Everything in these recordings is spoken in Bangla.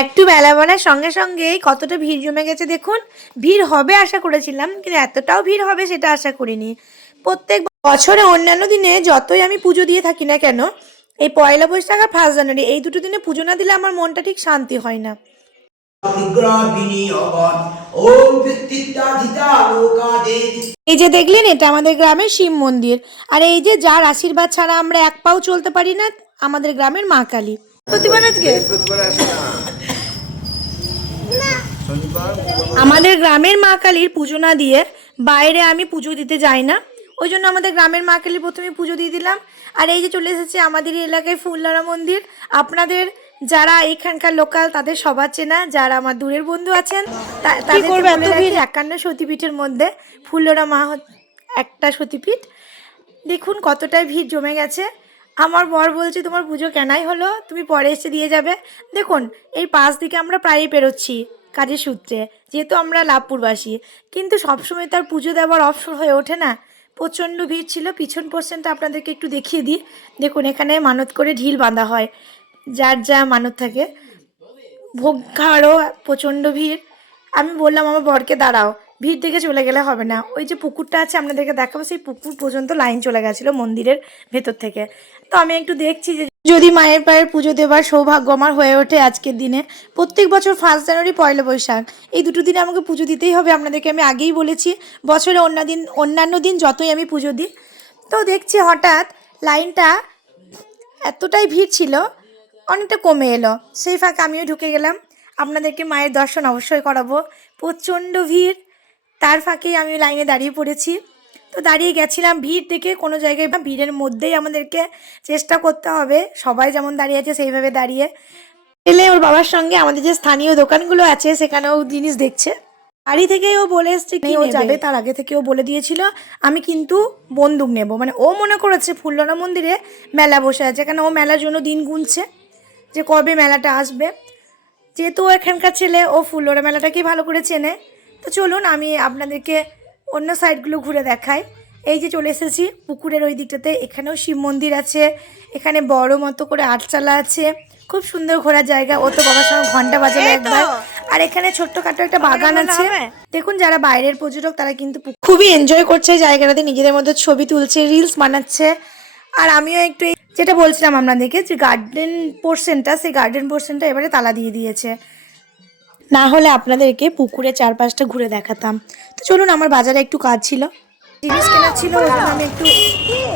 একটু বেলা বাড়ার সঙ্গে সঙ্গেই কতটা ভিড় জমে গেছে দেখুন। ভিড় হবে আশা করেছিলাম, কিন্তু এতটাও ভিড় হবে সেটা আশা করিনি। প্রত্যেক বছরে অন্যান্য দিনে যতই আমি পুজো দিয়ে থাকি না কেন, এই পয়লা বৈশাখ আর 1 জানুয়ারি এই দুটো দিনে পুজো না দিলে আমার মনটা ঠিক শান্তি হয় না। এই যে দেখলেন, এটা আমাদের গ্রামের শিব মন্দির। আর এই যে যার আশীর্বাদ ছাড়া আমরা এক পাও চলতে পারি না, আমাদের গ্রামের মা কালী। প্রতিবার আজকে আমাদের গ্রামের মা কালীর পুজো না দিয়ে বাইরে আমি পুজো দিতে যাই না। ওই জন্য আমাদের গ্রামের মা কালীর প্রথমে পুজো দিয়ে দিলাম। আর এই যে চলে এসেছে আমাদের এলাকায় ফুলনাড়া মন্দির। আপনাদের যারা এখানকার লোকাল তাদের সবার চেনা, যারা আমার দূরের বন্ধু আছেন তাদের 51 সতীপীঠের মধ্যে ফুলনাড়া মা একটা সতীপীঠ। দেখুন কতটাই ভিড় জমে গেছে। আমার বর বলছে তোমার পুজো কেনাই হলো, তুমি পরে এসে দিয়ে যাবে। দেখুন এই পাশ দিকে আমরা প্রায়ই পেরোচ্ছি কাজের সূত্রে, যেহেতু আমরা লাভপুরবাসী, কিন্তু সবসময় তার পুজো দেওয়ার অবসর হয়ে ওঠে না। প্রচণ্ড ভিড় ছিল। পিছন পোর্শনটা আপনাদেরকে একটু দেখিয়ে দিই। দেখুন এখানে মানত করে ঢিল বাঁধা হয়, যার যা মানত থাকে। ভোগ খাওয়ারও প্রচণ্ড ভিড়। আমি বললাম আমার বরকে দাঁড়াও, ভিড় দেখে চলে গেলে হবে না। ওই যে পুকুরটা আছে আপনাদেরকে দেখাবো, সেই পুকুর পর্যন্ত লাইন চলে গেছিলো মন্দিরের ভেতর থেকে। তো আমি একটু দেখছি যে যদি মায়ের পায়ের পুজো দেওয়ার সৌভাগ্য আমার হয়ে ওঠে আজকের দিনে। প্রত্যেক বছর 1 জানুয়ারি পয়লা বৈশাখ এই দুটো দিনে আমাকে পুজো দিতেই হবে। আপনাদেরকে আমি আগেই বলেছি, বছরে অন্যান্য দিন যতই আমি পুজো দিই। তো দেখছি হঠাৎ লাইনটা এতটাই ভিড় ছিল, অনেকটা কমে এলো। সেই ফাঁকে আমিও ঢুকে গেলাম। আপনাদেরকে মায়ের দর্শন অবশ্যই করাবো। প্রচণ্ড ভিড়, তার ফাঁকেই আমি লাইনে দাঁড়িয়ে পড়েছি। তো দাঁড়িয়ে গেছিলাম, ভিড় দেখে কোনো জায়গায় ভিড়ের মধ্যেই আমাদেরকে চেষ্টা করতে হবে সবাই যেমন দাঁড়িয়ে আছে সেইভাবে দাঁড়িয়ে। এলে ওর বাবার সঙ্গে আমাদের যে স্থানীয় দোকানগুলো আছে সেখানেও জিনিস দেখছে। বাড়ি থেকে ও বলে এসছে কি ও যাবে, তার আগে থেকে ও বলে দিয়েছিল আমি কিন্তু বন্দুক নেব। মানে ও মনে করেছে ফুলনাড়া মন্দিরে মেলা বসে আছে, কেন ও মেলার জন্য দিন গুনছে যে কবে মেলাটা আসবে। যেহেতু ও এখানকার ছেলে, ও ফুলনাড়া মেলাটাকেই ভালো করে চেনে। তো চলুন আমি আপনাদেরকে অন্য সাইডগুলো ঘুরে দেখাই। এই যে চলে এসেছি পুকুরের ওই দিকটাতে, এখানেও শিব মন্দির আছে। এখানে বড় মতো করে আটচালা আছে, খুব সুন্দর ঘোরার জায়গা। ও তো বাবার সঙ্গে ঘন্টা বাজাবে একবার। আর এখানে ছোট্টখাটো একটা বাগান আছে। দেখুন যারা বাইরের পর্যটক তারা কিন্তু খুবই এনজয় করছে জায়গাটাতে, নিজেদের মধ্যে ছবি তুলছে, রিলস বানাচ্ছে। আর আমিও একটু যেটা বলছিলাম আপনাদেরকে যে গার্ডেন পোর্শনটা, সেই গার্ডেন পোর্শনটা এবারে তালা দিয়ে দিয়েছে, না হলে আপনাদেরকে পুকুরের চারপাশটা ঘুরে দেখাতাম। তো চলুন, আমার বাজারে একটু কাজ ছিল, জিনিস কেনার ছিল, ওই জন্য আমি একটু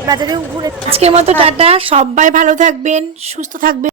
বাজারেও ঘুরে। আজকের মতো টাটা, সবাই ভালো থাকবেন, সুস্থ থাকবেন।